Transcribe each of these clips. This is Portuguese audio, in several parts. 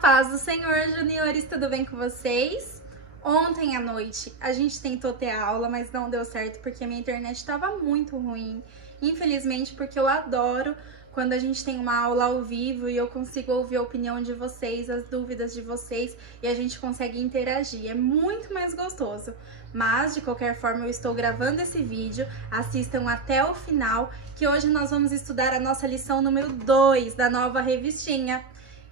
paz do Senhor, juniores, tudo bem com vocês? Ontem à noite a gente tentou ter aula, mas não deu certo porque a minha internet estava muito ruim. Infelizmente, porque eu adoro quando a gente tem uma aula ao vivo e eu consigo ouvir a opinião de vocês, as dúvidas de vocês e a gente consegue interagir. É muito mais gostoso. Mas, de qualquer forma, eu estou gravando esse vídeo. Assistam até o final, que hoje nós vamos estudar a nossa lição número 2 da nova revistinha.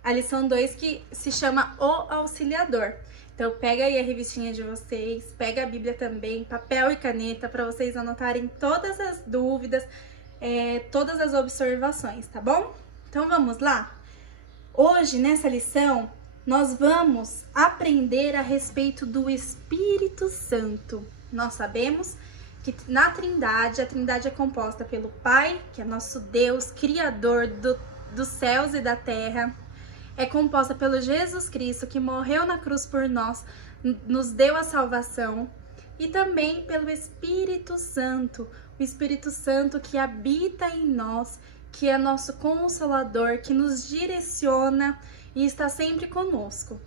A lição 2 que se chama O Auxiliador. Então pega aí a revistinha de vocês, pega a Bíblia também, papel e caneta para vocês anotarem todas as dúvidas, todas as observações, tá bom? Então vamos lá? Hoje, nessa lição, nós vamos aprender a respeito do Espírito Santo. Nós sabemos que na Trindade, a Trindade é composta pelo Pai, que é nosso Deus, Criador dos céus e da terra. É composta pelo Jesus Cristo, que morreu na cruz por nós, nos deu a salvação. E também pelo Espírito Santo, o Espírito Santo que habita em nós, que é nosso Consolador, que nos direciona e está sempre conosco.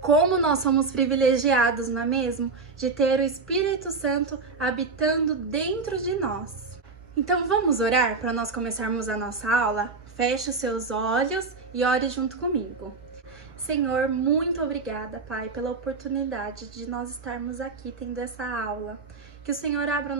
Como nós somos privilegiados, não é mesmo? De ter o Espírito Santo habitando dentro de nós. Então vamos orar para nós começarmos a nossa aula? Feche os seus olhos e ore junto comigo. Senhor, muito obrigada, Pai, pela oportunidade de nós estarmos aqui tendo essa aula. Que o Senhor abra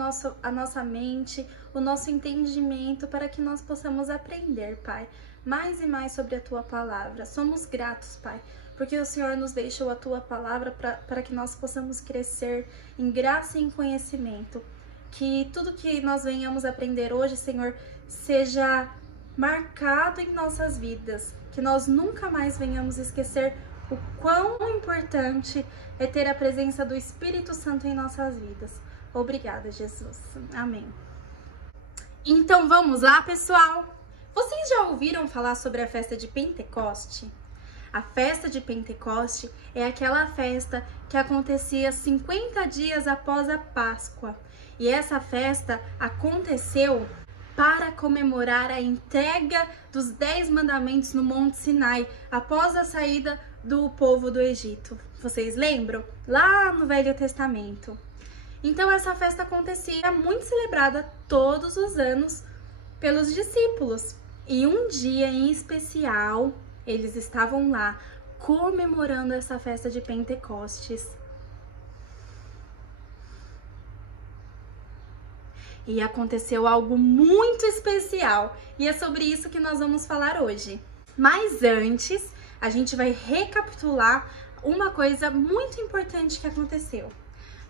a nossa mente, o nosso entendimento para que nós possamos aprender, Pai, mais e mais sobre a Tua Palavra. Somos gratos, Pai, porque o Senhor nos deixou a Tua Palavra para que nós possamos crescer em graça e em conhecimento. Que tudo que nós venhamos aprender hoje, Senhor, seja marcado em nossas vidas, que nós nunca mais venhamos esquecer o quão importante é ter a presença do Espírito Santo em nossas vidas. Obrigada, Jesus. Amém. Então vamos lá, pessoal? Vocês já ouviram falar sobre a festa de Pentecoste? A festa de Pentecoste é aquela festa que acontecia 50 dias após a Páscoa. E essa festa aconteceu para comemorar a entrega dos 10 mandamentos no Monte Sinai, após a saída do povo do Egito. Vocês lembram? Lá no Velho Testamento. Então essa festa acontecia, muito celebrada todos os anos pelos discípulos. E um dia em especial, eles estavam lá comemorando essa festa de Pentecostes. E aconteceu algo muito especial, e é sobre isso que nós vamos falar hoje. Mas antes, a gente vai recapitular uma coisa muito importante que aconteceu.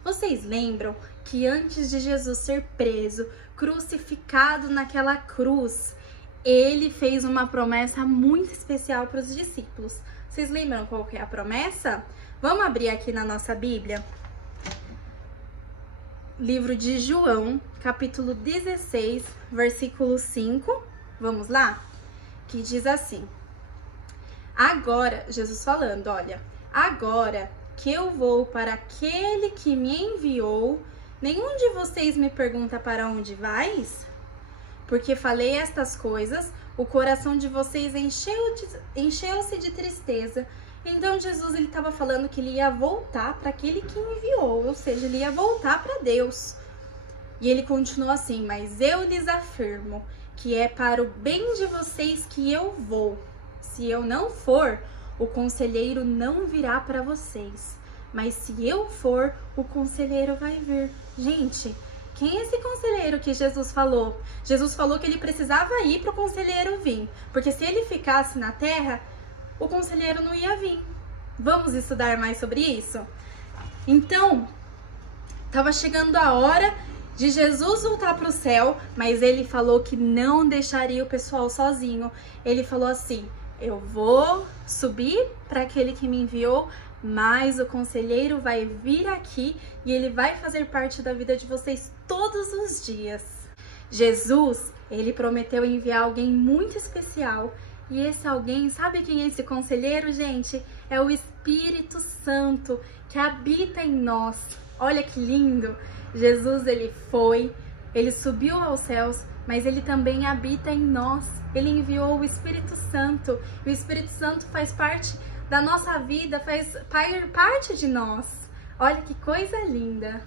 Vocês lembram que antes de Jesus ser preso, crucificado naquela cruz, ele fez uma promessa muito especial para os discípulos. Vocês lembram qual que é a promessa? Vamos abrir aqui na nossa Bíblia. Livro de João, capítulo 16, versículo 5, vamos lá? Que diz assim: agora, Jesus falando, olha, agora que eu vou para aquele que me enviou, nenhum de vocês me pergunta para onde vais? Porque falei estas coisas, o coração de vocês encheu-se de tristeza. Então Jesus ele estava falando que ele ia voltar para aquele que enviou, ou seja, ele ia voltar para Deus. E ele continuou assim: mas eu lhes afirmo que é para o bem de vocês que eu vou. Se eu não for, o conselheiro não virá para vocês. Mas se eu for, o conselheiro vai vir. Gente, quem é esse conselheiro que Jesus falou? Jesus falou que ele precisava ir para o conselheiro vir, porque se ele ficasse na terra, o conselheiro não ia vir. Vamos estudar mais sobre isso? Então, estava chegando a hora de Jesus voltar para o céu, mas ele falou que não deixaria o pessoal sozinho. Ele falou assim: eu vou subir para aquele que me enviou, mas o conselheiro vai vir aqui e ele vai fazer parte da vida de vocês todos os dias. Jesus, ele prometeu enviar alguém muito especial. E esse alguém, sabe quem é esse conselheiro, gente? É o Espírito Santo que habita em nós. Olha que lindo! Jesus, ele subiu aos céus, mas ele também habita em nós. Ele enviou o Espírito Santo. E o Espírito Santo faz parte da nossa vida, faz parte de nós. Olha que coisa linda!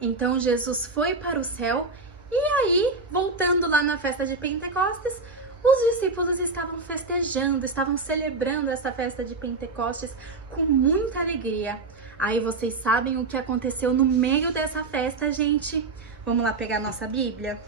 Então Jesus foi para o céu e aí, voltando lá na festa de Pentecostes, os discípulos estavam festejando, estavam celebrando essa festa de Pentecostes com muita alegria. Aí vocês sabem o que aconteceu no meio dessa festa, gente? Vamos lá pegar nossa Bíblia?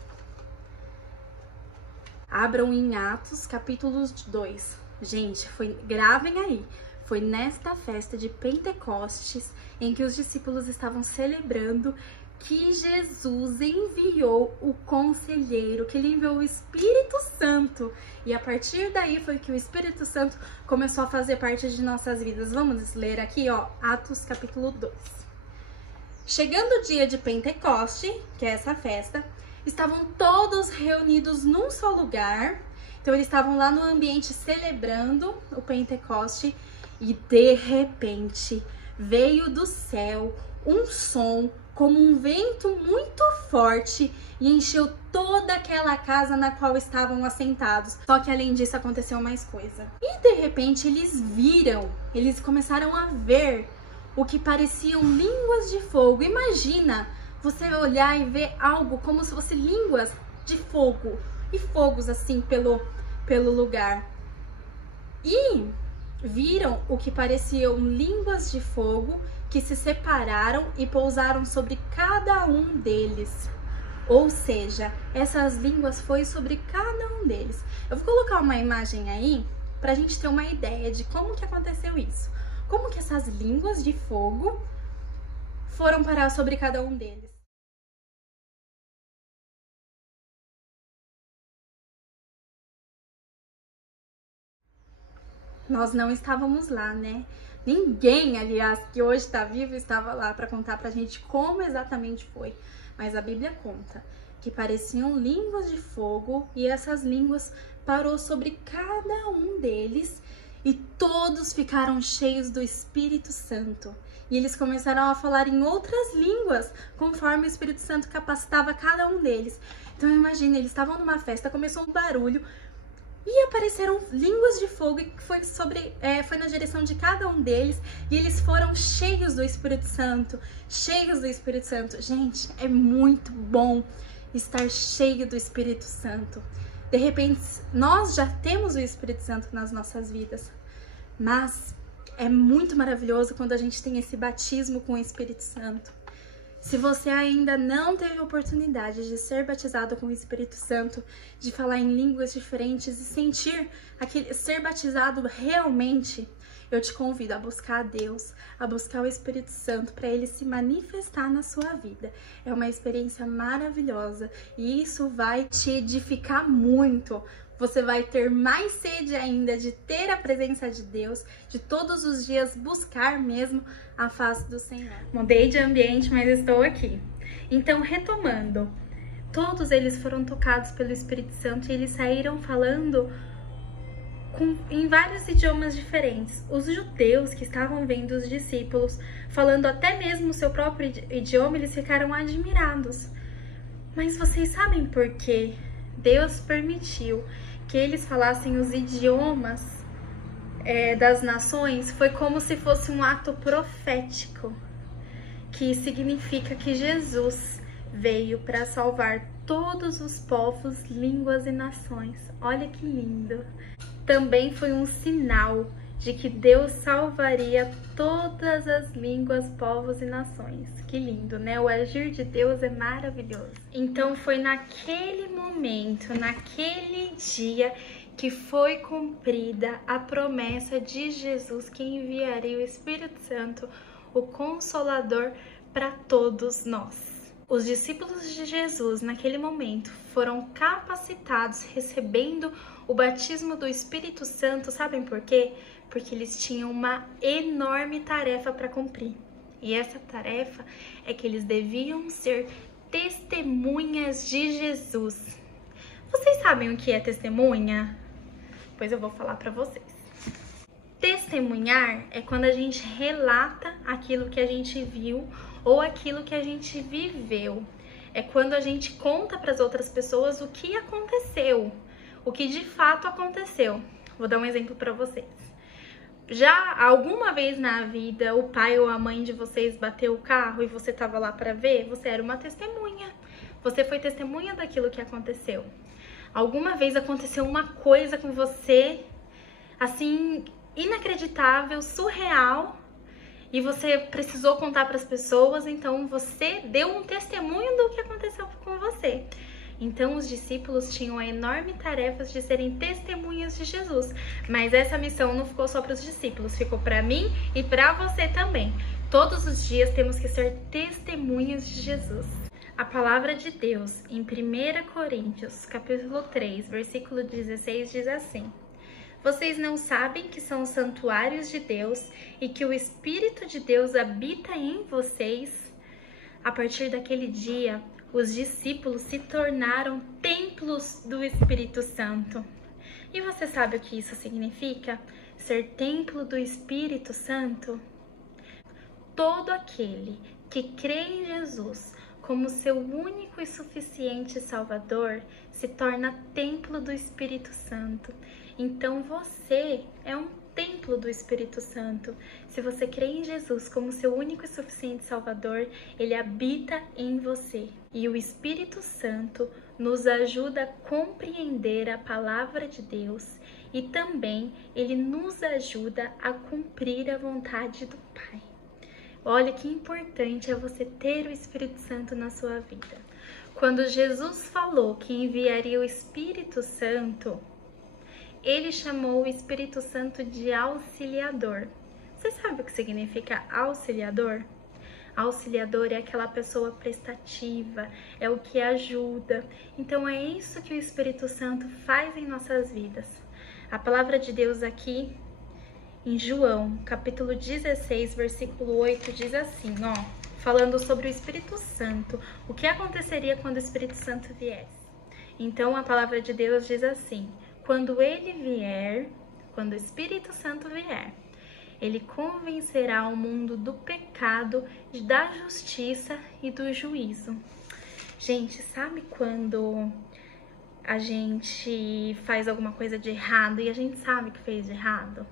Abram em Atos, capítulo 2. Gente, gravem aí. Foi nesta festa de Pentecostes em que os discípulos estavam celebrando que Jesus enviou o Conselheiro, que ele enviou o Espírito Santo. E a partir daí foi que o Espírito Santo começou a fazer parte de nossas vidas. Vamos ler aqui, ó, Atos capítulo 2. Chegando o dia de Pentecoste, que é essa festa, estavam todos reunidos num só lugar. Então eles estavam lá no ambiente celebrando o Pentecoste e de repente veio do céu um som como um vento muito forte e encheu toda aquela casa na qual estavam assentados. Só que além disso aconteceu mais coisa. E de repente eles começaram a ver o que pareciam línguas de fogo. Imagina você olhar e ver algo como se fosse línguas de fogo e fogos assim pelo lugar. E viram o que pareciam línguas de fogo que se separaram e pousaram sobre cada um deles. Ou seja, essas línguas foi sobre cada um deles. Eu vou colocar uma imagem aí para a gente ter uma ideia de como que aconteceu isso. Como que essas línguas de fogo foram parar sobre cada um deles. Nós não estávamos lá, né? Ninguém, aliás, que hoje está vivo, estava lá para contar pra gente como exatamente foi. Mas a Bíblia conta que pareciam línguas de fogo e essas línguas parou sobre cada um deles e todos ficaram cheios do Espírito Santo. E eles começaram a falar em outras línguas, conforme o Espírito Santo capacitava cada um deles. Então imagina, eles estavam numa festa, começou um barulho, e apareceram línguas de fogo que foi na direção de cada um deles. E eles foram cheios do Espírito Santo. Cheios do Espírito Santo. Gente, é muito bom estar cheio do Espírito Santo. De repente, nós já temos o Espírito Santo nas nossas vidas. Mas é muito maravilhoso quando a gente tem esse batismo com o Espírito Santo. Se você ainda não teve a oportunidade de ser batizado com o Espírito Santo, de falar em línguas diferentes e sentir ser batizado realmente, eu te convido a buscar a Deus, a buscar o Espírito Santo para ele se manifestar na sua vida. É uma experiência maravilhosa e isso vai te edificar muito. Você vai ter mais sede ainda de ter a presença de Deus, de todos os dias buscar mesmo a face do Senhor. Mudei de ambiente, mas estou aqui. Então, retomando, todos eles foram tocados pelo Espírito Santo e eles saíram falando em vários idiomas diferentes. Os judeus que estavam vendo os discípulos falando até mesmo o seu próprio idioma, eles ficaram admirados. Mas vocês sabem por quê? Deus permitiu que eles falassem os idiomas das nações. Foi como se fosse um ato profético, que significa que Jesus veio para salvar todos os povos, línguas e nações. Olha que lindo! Também foi um sinal de que Deus salvaria todas as línguas, povos e nações. Que lindo, né? O agir de Deus é maravilhoso. Então foi naquele momento, naquele dia, que foi cumprida a promessa de Jesus que enviaria o Espírito Santo, o Consolador, para todos nós. Os discípulos de Jesus, naquele momento, foram capacitados, recebendo o batismo do Espírito Santo. Sabem por quê? Porque eles tinham uma enorme tarefa para cumprir. E essa tarefa é que eles deviam ser testemunhas de Jesus. Vocês sabem o que é testemunha? Pois eu vou falar para vocês. Testemunhar é quando a gente relata aquilo que a gente viu ou aquilo que a gente viveu. É quando a gente conta para as outras pessoas o que aconteceu, o que de fato aconteceu. Vou dar um exemplo para vocês. Já alguma vez na vida o pai ou a mãe de vocês bateu o carro e você estava lá para ver? Você era uma testemunha. Você foi testemunha daquilo que aconteceu. Alguma vez aconteceu uma coisa com você, assim, inacreditável, surreal, e você precisou contar para as pessoas, então você deu um testemunho do que aconteceu com você. Então os discípulos tinham a enorme tarefa de serem testemunhas de Jesus. Mas essa missão não ficou só para os discípulos, ficou para mim e para você também. Todos os dias temos que ser testemunhas de Jesus. A palavra de Deus em 1 Coríntios, capítulo 3, versículo 16 diz assim: Vocês não sabem que são santuários de Deus e que o Espírito de Deus habita em vocês? A partir daquele dia, os discípulos se tornaram templos do Espírito Santo. E você sabe o que isso significa? Ser templo do Espírito Santo? Todo aquele que crê em Jesus como seu único e suficiente Salvador se torna templo do Espírito Santo. Então você é um templo do Espírito Santo. Se você crê em Jesus como seu único e suficiente Salvador, ele habita em você. E o Espírito Santo nos ajuda a compreender a palavra de Deus e também ele nos ajuda a cumprir a vontade do Pai. Olha que importante é você ter o Espírito Santo na sua vida. Quando Jesus falou que enviaria o Espírito Santo, ele chamou o Espírito Santo de auxiliador. Você sabe o que significa auxiliador? Auxiliador é aquela pessoa prestativa, é o que ajuda. Então é isso que o Espírito Santo faz em nossas vidas. A palavra de Deus aqui em João, capítulo 16, versículo 8, diz assim, falando sobre o Espírito Santo, o que aconteceria quando o Espírito Santo viesse. Então a palavra de Deus diz assim: quando ele vier, quando o Espírito Santo vier, ele convencerá o mundo do pecado, da justiça e do juízo. Gente, sabe quando a gente faz alguma coisa de errado e a gente sabe que fez de errado?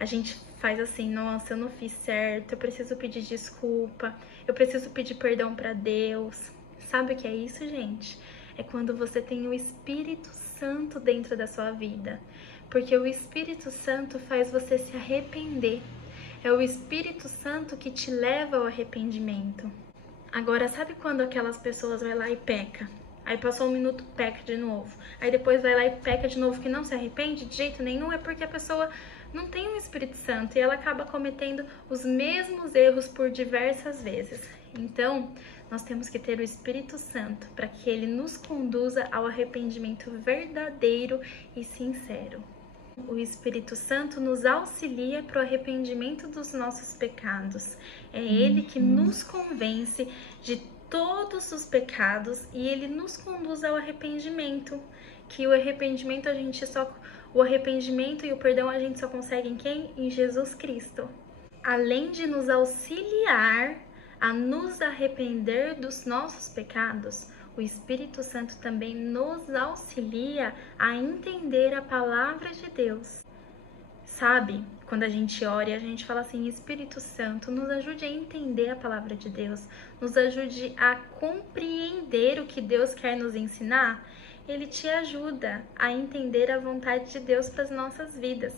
A gente faz assim, nossa, eu não fiz certo, eu preciso pedir desculpa, eu preciso pedir perdão para Deus. Sabe o que é isso, gente? É quando você tem o Espírito Santo dentro da sua vida. Porque o Espírito Santo faz você se arrepender. É o Espírito Santo que te leva ao arrependimento. Agora, sabe quando aquelas pessoas vai lá e peca? Aí passou um minuto, peca de novo. Aí depois vai lá e peca de novo, que não se arrepende de jeito nenhum, é porque a pessoa não tem o Espírito Santo e ela acaba cometendo os mesmos erros por diversas vezes. Então, nós temos que ter o Espírito Santo para que ele nos conduza ao arrependimento verdadeiro e sincero. O Espírito Santo nos auxilia para o arrependimento dos nossos pecados. É ele que nos convence de todos os pecados e ele nos conduz ao arrependimento. Que o arrependimento o arrependimento e o perdão a gente só consegue em quem? Em Jesus Cristo. Além de nos auxiliar a nos arrepender dos nossos pecados, o Espírito Santo também nos auxilia a entender a palavra de Deus. Sabe, quando a gente ora e a gente fala assim, Espírito Santo, nos ajude a entender a palavra de Deus, nos ajude a compreender o que Deus quer nos ensinar, ele te ajuda a entender a vontade de Deus para as nossas vidas.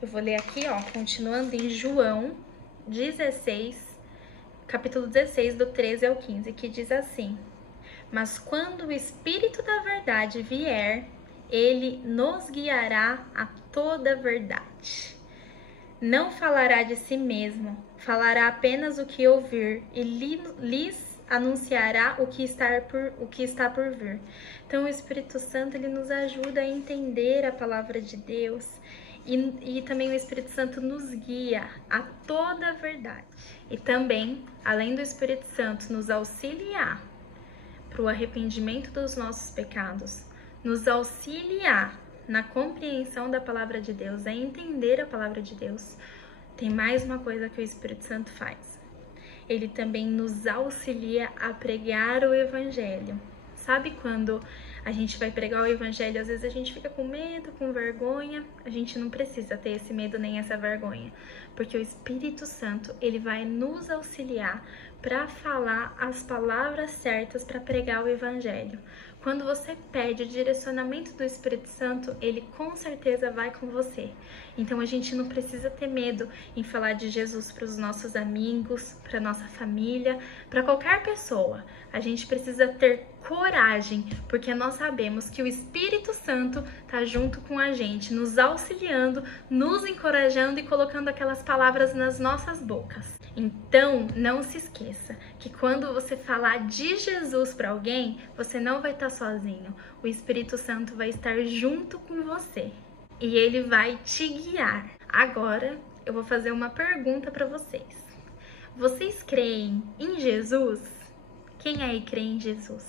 Eu vou ler aqui, continuando em João 16, capítulo 16, do 13 ao 15, que diz assim: Mas quando o Espírito da verdade vier, ele nos guiará a toda a verdade. Não falará de si mesmo, falará apenas o que ouvir e lhes anunciará o que está por vir. Então o Espírito Santo ele nos ajuda a entender a palavra de Deus e também o Espírito Santo nos guia a toda a verdade. E também, além do Espírito Santo nos auxiliar para o arrependimento dos nossos pecados, nos auxiliar na compreensão da palavra de Deus, a entender a palavra de Deus, tem mais uma coisa que o Espírito Santo faz. Ele também nos auxilia a pregar o Evangelho. Sabe quando A gente vai pregar o evangelho, às vezes a gente fica com medo, com vergonha. A gente não precisa ter esse medo nem essa vergonha, porque o Espírito Santo, ele vai nos auxiliar para falar as palavras certas para pregar o evangelho. Quando você pede o direcionamento do Espírito Santo, ele com certeza vai com você. Então a gente não precisa ter medo em falar de Jesus para os nossos amigos, para nossa família, para qualquer pessoa. A gente precisa ter coragem, porque nós sabemos que o Espírito Santo está junto com a gente, nos auxiliando, nos encorajando e colocando aquelas palavras nas nossas bocas. Então, não se esqueça que quando você falar de Jesus para alguém, você não vai estar sozinho. O Espírito Santo vai estar junto com você e ele vai te guiar. Agora, eu vou fazer uma pergunta para vocês. Vocês creem em Jesus? Quem aí crê em Jesus?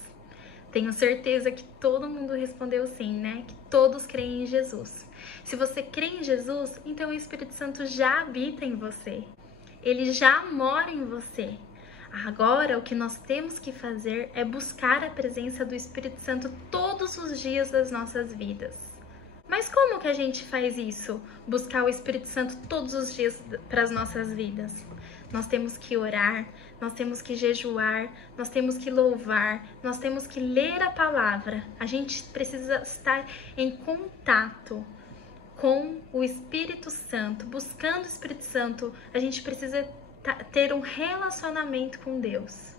Tenho certeza que todo mundo respondeu sim, né? Que todos creem em Jesus. Se você crê em Jesus, então o Espírito Santo já habita em você. Ele já mora em você. Agora, o que nós temos que fazer é buscar a presença do Espírito Santo todos os dias das nossas vidas. Mas como que a gente faz isso? Buscar o Espírito Santo todos os dias para as nossas vidas? Nós temos que orar, nós temos que jejuar, nós temos que louvar, nós temos que ler a palavra. A gente precisa estar em contato com o Espírito Santo, buscando o Espírito Santo. A gente precisa ter um relacionamento com Deus.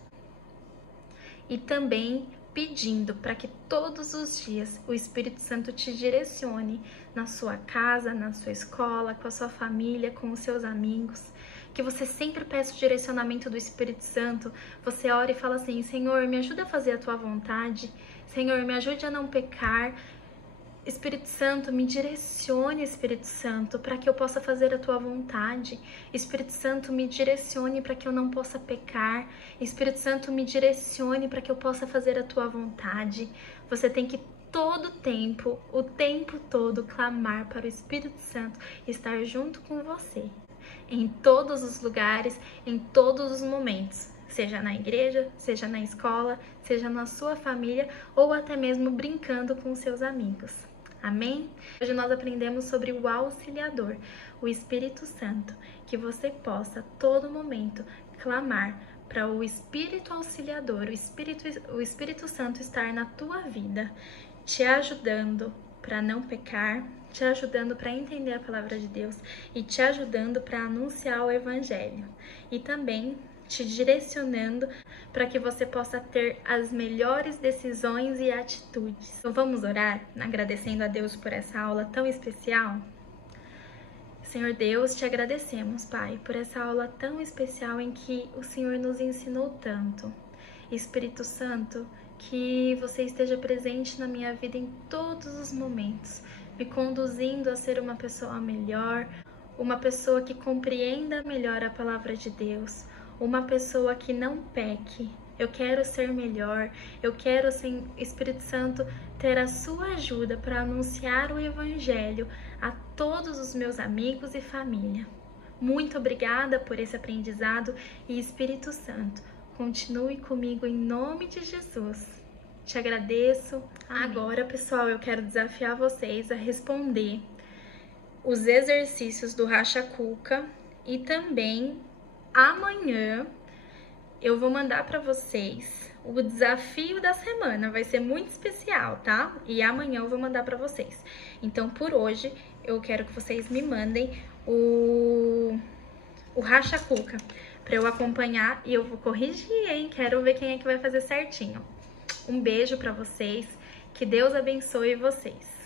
E também pedindo para que todos os dias o Espírito Santo te direcione na sua casa, na sua escola, com a sua família, com os seus amigos. Que você sempre peça o direcionamento do Espírito Santo. Você ora e fala assim: Senhor, me ajuda a fazer a tua vontade. Senhor, me ajude a não pecar. Espírito Santo, me direcione, Espírito Santo, para que eu possa fazer a tua vontade. Espírito Santo, me direcione para que eu não possa pecar. Espírito Santo, me direcione para que eu possa fazer a tua vontade. Você tem que todo o tempo todo, clamar para o Espírito Santo estar junto com você, em todos os lugares, em todos os momentos. Seja na igreja, seja na escola, seja na sua família ou até mesmo brincando com seus amigos. Amém? Hoje nós aprendemos sobre o Auxiliador, o Espírito Santo, que você possa a todo momento clamar para o Espírito Auxiliador, o Espírito Santo estar na tua vida, te ajudando para não pecar, te ajudando para entender a palavra de Deus e te ajudando para anunciar o Evangelho. E também te direcionando para que você possa ter as melhores decisões e atitudes. Então vamos orar, agradecendo a Deus por essa aula tão especial? Senhor Deus, te agradecemos, Pai, por essa aula tão especial em que o Senhor nos ensinou tanto. Espírito Santo, que você esteja presente na minha vida em todos os momentos, me conduzindo a ser uma pessoa melhor, uma pessoa que compreenda melhor a palavra de Deus, uma pessoa que não peque. Eu quero ser melhor, eu quero, Espírito Santo, ter a sua ajuda para anunciar o Evangelho a todos os meus amigos e família. Muito obrigada por esse aprendizado e Espírito Santo, continue comigo em nome de Jesus. Te agradeço. Amém. Agora, pessoal, eu quero desafiar vocês a responder os exercícios do Racha Cuca e também amanhã eu vou mandar para vocês o desafio da semana, vai ser muito especial, tá? E amanhã eu vou mandar para vocês. Então, por hoje, eu quero que vocês me mandem o Racha Cuca para eu acompanhar e eu vou corrigir, hein? Quero ver quem é que vai fazer certinho. Um beijo para vocês, que Deus abençoe vocês.